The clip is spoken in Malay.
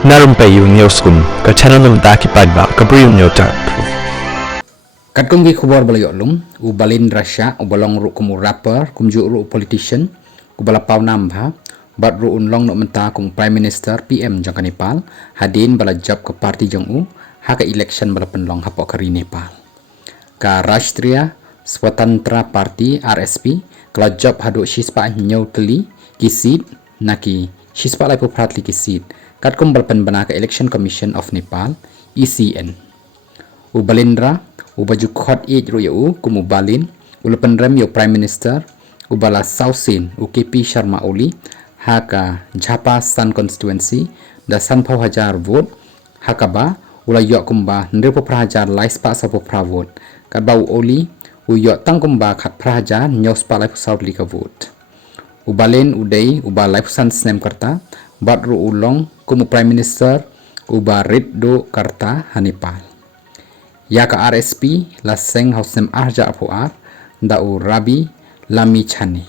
Na Rympei U ke channel nabynta paidbah ke Bri U Hynñiewtrep. Katkum gi khubor balayolum u Balen Russia u balong ru kum rapper kum ju ru politician u bala pawnam bha bat ru unlong nabynta kum prime minister PM jang Nepal hadieñ bala job ke parti jong u ha ka election bala penlong hapok kari Nepal ka Rashtriya Swatantra Party RSP kala job hadu shispa nyautli kisit naki shispa lai pupratli kisit katkum balpen bana ka election commission of Nepal ECN u Balendra u baju khot ej ru u kum u Balen u lepen rem yo prime minister u bala sausin u KP Sharma Oli ha ka Jhapa San constituency da san phau hajar vote ha ka ba ula yo kumba ndrepo prahajar laispa sa pra vote ka ba u Oli u yo tang kumba khat prahajar nyos pa lai saudli ka vote u Balen u dei u ba lai san snem karta bat ru ulong kum prime minister u ba red do karta ha Nepal ya ka RSP la seng hausem arja apuar da u Rabi lami chani